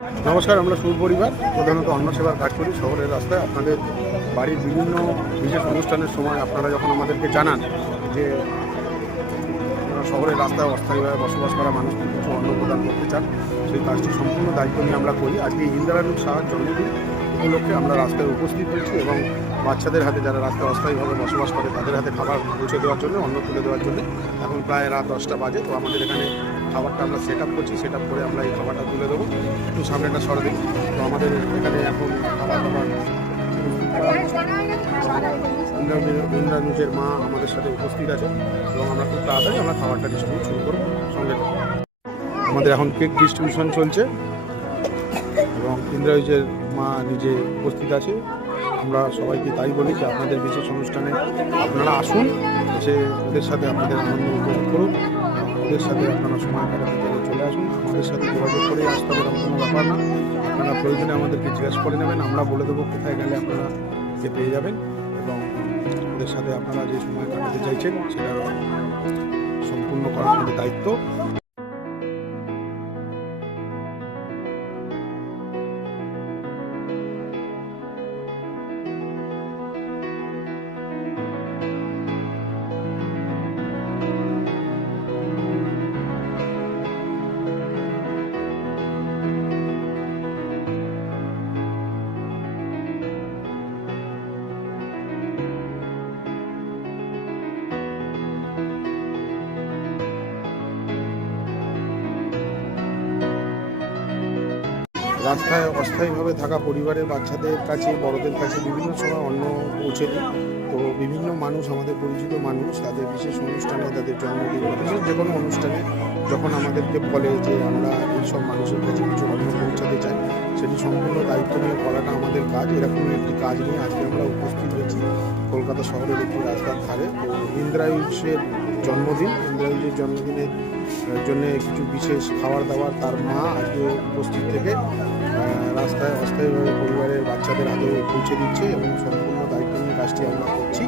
নমস্কার, আমরা সুর পরিবার প্রধানত অন্ন সেবার কাজ করি শহরের রাস্তায়। আপনাদের বাড়ির বিভিন্ন বিশেষ অনুষ্ঠানের সময় আপনারা যখন আমাদেরকে জানান যে শহরের রাস্তায় অস্থায়ীভাবে বসবাস করা মানুষকে কিছু অন্ন প্রদান করতে চান, সেই কাজটি সম্পূর্ণ দায়িত্ব নিয়ে আমরা করি। আজকে ইন্দিরানুর সাহার জন্মদিন উপলক্ষে আমরা রাস্তায় উপস্থিত হয়েছি এবং বাচ্চাদের হাতে, যারা রাস্তায় অস্থায়ীভাবে বসবাস করে, তাদের হাতে খাবার পৌঁছে দেওয়ার জন্য, অন্ন তুলে দেওয়ার জন্য। এখন প্রায় রাত 10টা বাজে। তো আমাদের এখানে খাবারটা আমরা সেট আপ করছি। সেট আপ করে আমরা এই খাবারটা তুলে দেবো। একটু সামনেটা সরে দিই। তো আমাদের এখানে এখন খাবার দাবার ইন্দ্রানুজের মা আমাদের সাথে উপস্থিত আছে এবং আমরা খুব তাড়াতাড়ি আমরা খাবারটা ডিস্ট্রিবিউট শুরু করবো। সঙ্গে আমাদের এখন কেক ডিস্ট্রিবিউশন চলছে এবং ইন্দ্রানুজের মা নিজে উপস্থিত আছে। আমরা সবাইকে তাই বলি যে আপনাদের বিশেষ অনুষ্ঠানে আপনারা আসুন, এসে ওদের সাথে আপনাদের আনন্দ উপভোগ করুন। ওদের সাথে আপনারা সময় কাটাতে গেলে চলে আসুন, আমাদের সাথে যোগাযোগ করে আসতে হবে, এরকম কোনো ব্যাপার না। আপনারা প্রয়োজনে আমাদেরকে জিজ্ঞাসা করে নেবেন, আমরা বলে দেবো কোথায় গেলে আপনারা যে পেয়ে যাবেন এবং ওদের সাথে আপনারা যে সময় কাটাতে চাইছেন সেটা সম্পূর্ণ করা আমাদের দায়িত্ব। রাস্তায় অস্থায়ীভাবে থাকা পরিবারের বাচ্চাদের কাছে, বড়দের কাছে বিভিন্ন সময় অন্ন পৌঁছে দিই। তো বিভিন্ন মানুষ, আমাদের পরিচিত মানুষ, তাদের বিশেষ অনুষ্ঠানে, তাদের জন্মদিন, বিশেষ যে কোনো অনুষ্ঠানে যখন আমাদেরকে বলে যে আমরা এইসব মানুষের কাছে কিছু অন্ন পৌঁছাতে চাই, সেটি সম্পূর্ণ দায়িত্ব নিয়ে করাটা আমাদের কাজ। এরকমই একটি কাজ নিয়ে আজকে আমরা উপস্থিত হয়েছি কলকাতা শহরের একটি রাস্তার ধারে। তো ইন্দ্রায়ুষের জন্মদিন, ইন্দ্রায়ুষের জন্মদিনের জন্য কিছু বিশেষ খাবার দাবার তার মা আজকে উপস্থিত থেকে রাস্তায় অস্থায়ীভাবে পরিবারের বাচ্চাদের হাতে পৌঁছে দিচ্ছে এবং সম্পূর্ণ দায়িত্ব নিয়ে কাজটি আমরা করছি।